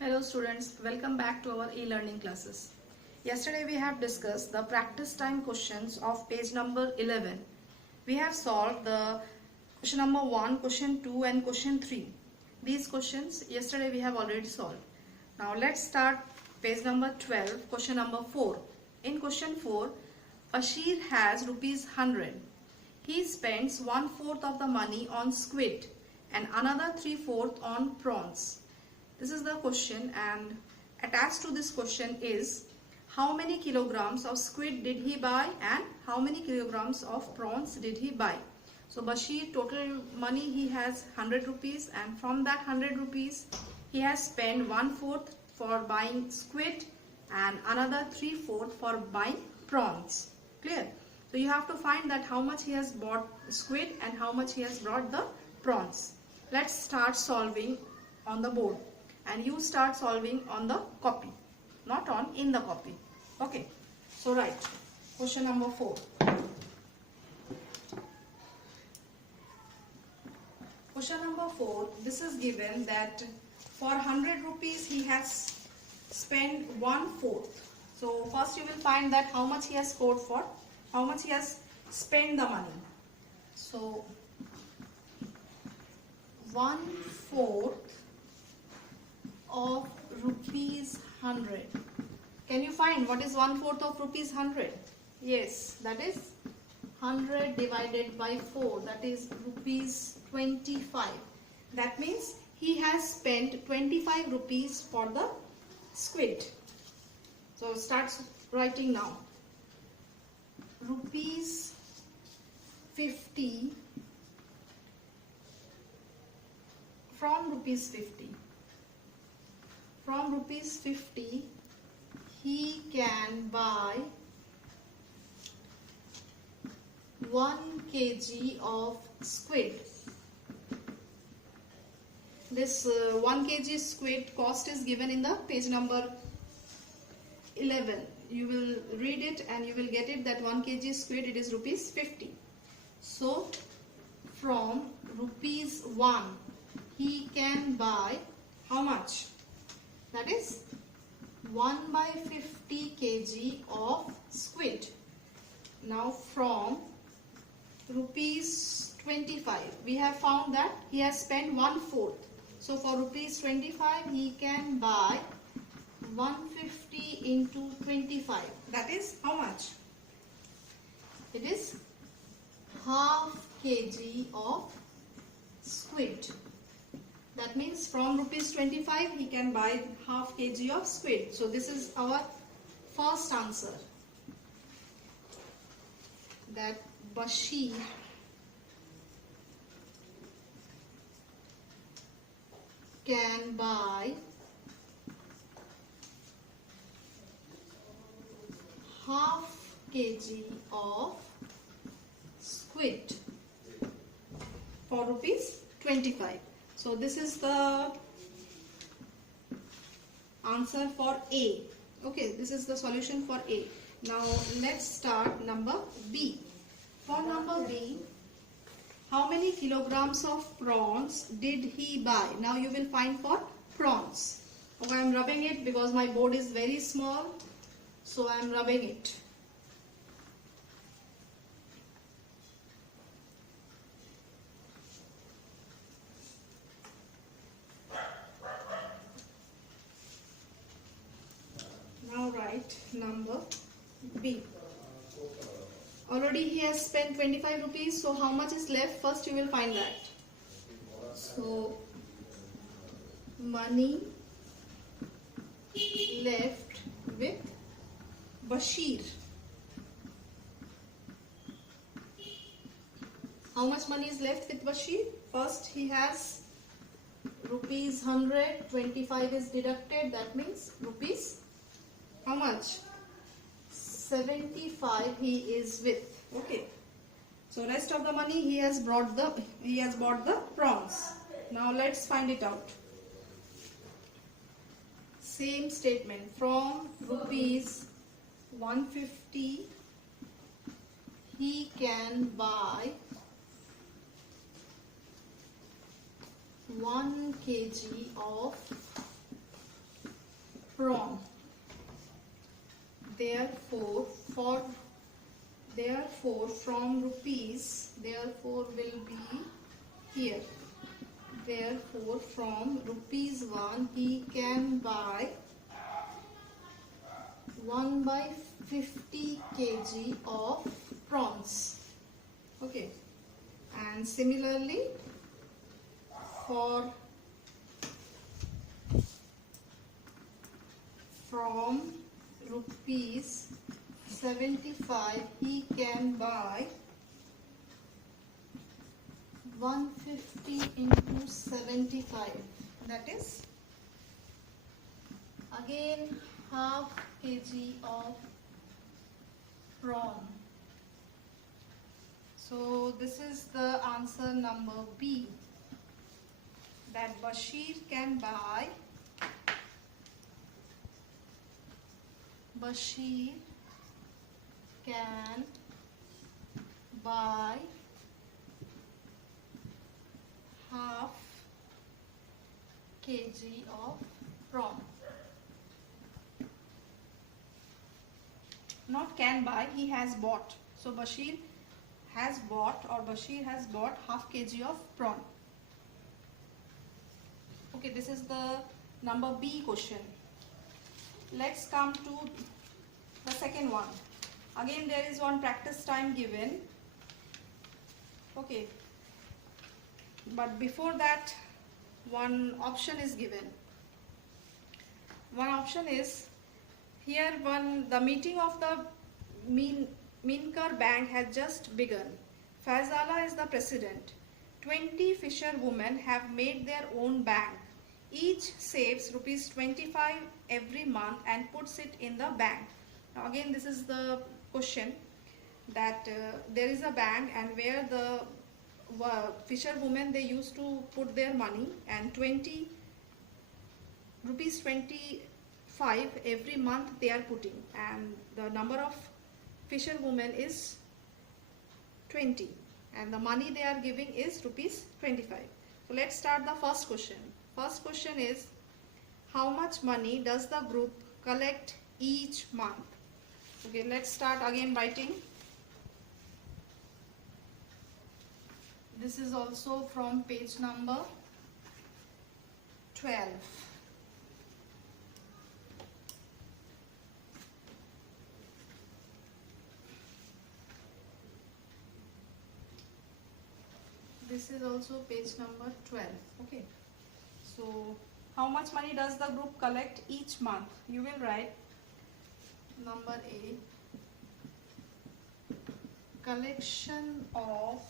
Hello students, welcome back to our e-learning classes. Yesterday we have discussed the practice time questions of page number 11. We have solved the question number 1, question 2 and question 3. These questions yesterday we have already solved. Now let's start page number 12, question number 4. In question 4, Bashir has rupees 100. He spends 1/4 of the money on squid and another 3/4 on prawns. This is the question, and attached to this question is how many kilograms of squid did he buy and how many kilograms of prawns did he buy. So Bashir, total money he has 100 rupees, and from that 100 rupees he has spent 1/4 for buying squid and another 3/4 for buying prawns. Clear? So you have to find that how much he has bought squid and how much he has brought the prawns. Let's start solving on the board. And you start solving on the copy, not on in the copy. Okay, so right, question number 4. Question number 4, this is given that for 100 rupees he has spent 1/4. So first you will find that how much he has scored for, how much he has spent the money. So 1/4 of rupees 100. Can you find what is 1/4 of rupees 100? Yes, that is 100 divided by 4, that is rupees 25. That means he has spent 25 rupees for the squid. So start writing now. Rupees 50 from rupees 50. From rupees 50 he can buy 1 kg of squid. This 1 kg squid cost is given in the page number 11. You will read it and you will get it that 1 kg squid it is rupees 50. So from rupees 1 he can buy how much? That is 1/50 kg of squid. Now from rupees 25 we have found that he has spent 1/4. So for rupees 25 he can buy 150 into 25. That is how much? It is half kg of squid. That means from rupees 25 he can buy half kg of squid. So this is our first answer, that Bashir can buy half kg of squid for rupees 25. So this is the answer for A. Okay, this is the solution for A. Now let's start number B. For number B, how many kilograms of prawns did he buy? Now you will find for prawns. Okay, I am rubbing it because my board is very small, so I am rubbing it. Now write number B. Already he has spent 25 rupees, so how much is left? First you will find that. So money left with Bashir. How much money is left with Bashir? First he has rupees 100, 25 is deducted, that means rupees how much? 75 he is with. Okay, so rest of the money he has bought the prawns. Now let's find it out. Same statement, from rupees 150 he can buy 1 kg of prawn. Therefore, from rupees, therefore will be here. Therefore, from rupees 1, he can buy 1/50 kg of prawns. Okay. And similarly, from rupees 75, he can buy 150 into 75. That is again half kg of prawn. So this is the answer number B, that Bashir can buy half kg of prawn. Not can buy, he has bought. So Bashir has bought half kg of prawn. Okay, this is the number B question. Let's come to the second one. Again, there is one practice time given. Okay, but before that, one option is given. One option is here, the meeting of the Minkar Bank has just begun. Faizala is the president. 20 fisherwomen have made their own bank. Each saves rupees 25 every month and puts it in the bank. Now again, this is the question, that there is a bank, and where the fisherwomen, they used to put their money, and rupees 25 every month they are putting, and the number of fisherwomen is 20, and the money they are giving is rupees 25. So let's start the first question. First question is, how much money does the group collect each month? Okay, let's start again writing. This is also from page number 12. This is also page number 12. Okay. So, how much money does the group collect each month? You will write number A, collection of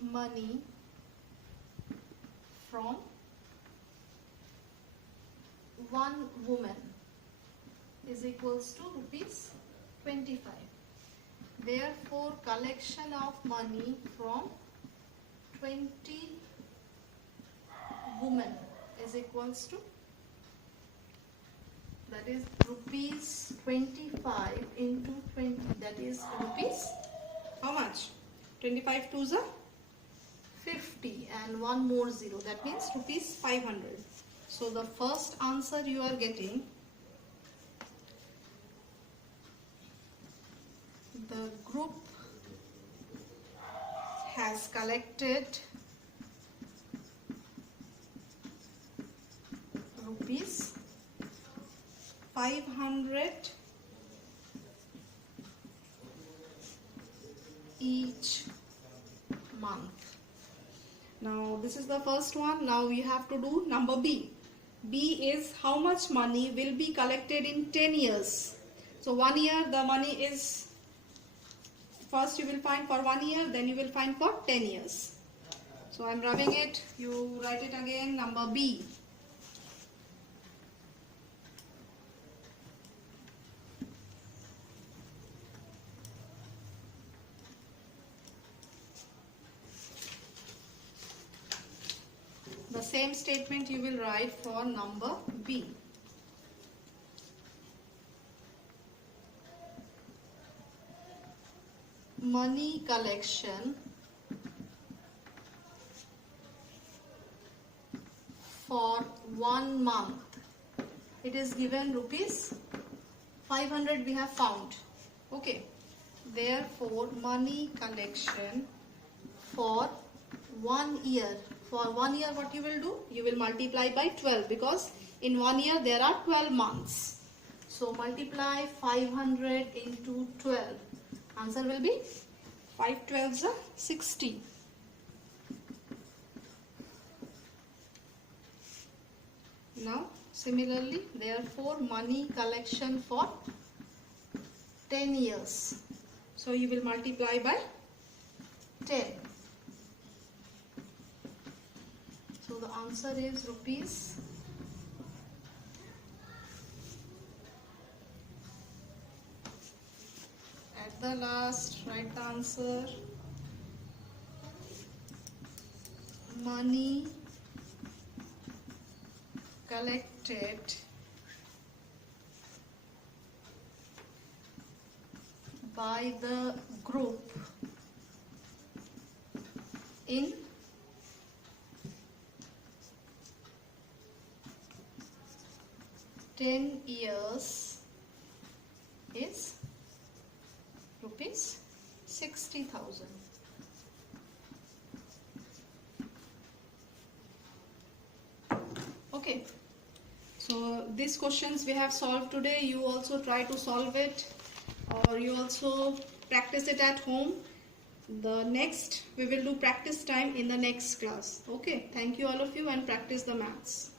money from one woman is equals to rupees 25. Therefore, collection of money from 20 women is equals to, that is rupees 25 into 20, that is rupees, how much? 25 to the 50 and one more zero, that means rupees 500. So the first answer you are getting, the group has collected rupees 500 each month. Now this is the first one. Now we have to do number B. B is how much money will be collected in 10 years. So 1 year the money is, first you will find for 1 year, then you will find for 10 years. So I am rubbing it. You write it again, number B. The same statement you will write for number B. Money collection for 1 month it is given rupees 500 we have found. Okay, therefore money collection for 1 year. For 1 year what you will do? You will multiply by 12 because in 1 year there are 12 months. So multiply 500 into 12. Answer will be 5 12s are 60. Now similarly, therefore money collection for 10 years. So you will multiply by 10. So the answer is rupees 'At the last, write the answer. Money collected by the group in 10 years is rupees 60,000. Okay, so these questions we have solved today. You also try to solve it, or you also practice it at home. The next we will do practice time in the next class. Okay, thank you all of you, and practice the maths.